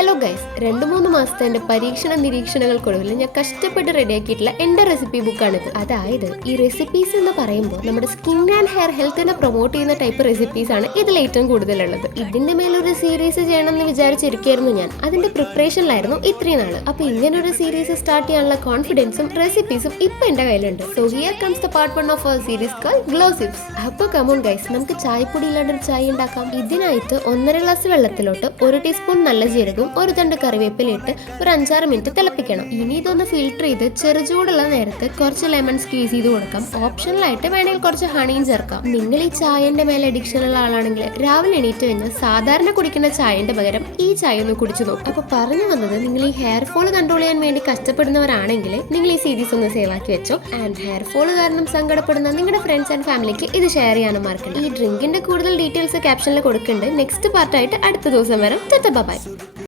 Hello guys, 2-3 മാസത്തെ എൻ്റെ പരീക്ഷണ നിരീക്ഷണങ്ങൾക്കൊടുവിൽ ഞാൻ കഷ്ടപ്പെട്ട് റെഡിയാക്കിയിട്ടുള്ള എൻ്റെ റെസിപ്പി ബുക്കാണിത്. അതായത് ഈ റെസിപ്പീസ് എന്ന് പറയുമ്പോൾ നമ്മുടെ സ്കിൻ ആൻഡ് ഹെയർ ഹെൽത്തിനെ പ്രൊമോട്ട് ചെയ്യുന്ന ടൈപ്പ് റെസിപ്പീസ് ആണ് ഇതിൽ ഏറ്റവും കൂടുതലുള്ളത്. ഇതിന്റെ മേലൊരു സീരീസ് ചെയ്യണം എന്ന് വിചാരിച്ചിരിക്കുകയായിരുന്നു ഞാൻ. അതിന്റെ പ്രിപ്പറേഷനിലായിരുന്നു ഇത്രയും നാള്. അപ്പൊ ഇങ്ങനൊരു സീരീസ് സ്റ്റാർട്ട് ചെയ്യാനുള്ള കോൺഫിഡൻസും റെസിപ്പീസും ഇപ്പൊ എന്റെ കയ്യിലുണ്ട്. So here comes the part 1 of our series called glow tips. അപ്പൊ കമോൺ ഗൈസ്, നമുക്ക് ചായപ്പൊടി ഇല്ലാണ്ട് ഒരു ചായ ഉണ്ടാക്കാം. ഇതിനായിട്ട് 1.5 ഗ്ലാസ് വെള്ളത്തിലോട്ട് 1 ടീസ്പൂൺ നല്ല ജീരകവും 1 തണ്ട് കറിവേപ്പില ഇട്ട് ഒരു 5-6 മിനിറ്റ് തിളപ്പിക്കണം. ഇനി ഇതൊന്ന് ഫിൽറ്റർ ചെയ്ത് ചെറുചൂടുള്ള നേരത്ത് കുറച്ച് ലെമൺ സ്ക്വീസ് ചെയ്ത് കൊടുക്കാം. ഓപ്ഷണലായിട്ട് വേണമെങ്കിൽ കുറച്ച് ഹണിയും ചേർക്കാം. നിങ്ങൾ ഈ ചായന്റെ മേലെ അഡിക്ഷൻ ഉള്ള ആളാണെങ്കിൽ രാവിലെ എണീറ്റ് കഴിഞ്ഞാൽ സാധാരണ കുടിക്കുന്ന ചായന്റെ പകരം ഈ ചായ ഒന്ന് കുടിച്ചു നോക്കും. അപ്പൊ പറഞ്ഞു വന്നത്, നിങ്ങൾ ഈ ഹെയർ ഫോൾ കൺട്രോൾ ചെയ്യാൻ വേണ്ടി കഷ്ടപ്പെടുന്നവരാണെങ്കിൽ നിങ്ങൾ ഈ സീരീസ് ഒന്ന് സേവ് ആക്കി വെച്ചോ. ആൻഡ് ഹെയർ ഫോൾ കാരണം സങ്കടപ്പെടുന്ന നിങ്ങളുടെ ഫ്രണ്ട്സ് ആൻഡ് ഫാമിലിക്ക് ഇത് ഷെയർ ചെയ്യാനും മറക്കണ്ട. ഈ ഡ്രിങ്കിന്റെ കൂടുതൽ ഡീറ്റെയിൽസ് ക്യാപ്ഷനിൽ കൊടുക്കുന്നുണ്ട്. നെക്സ്റ്റ് പാർട്ടായിട്ട് അടുത്ത ദിവസം വരാം. ബൈ.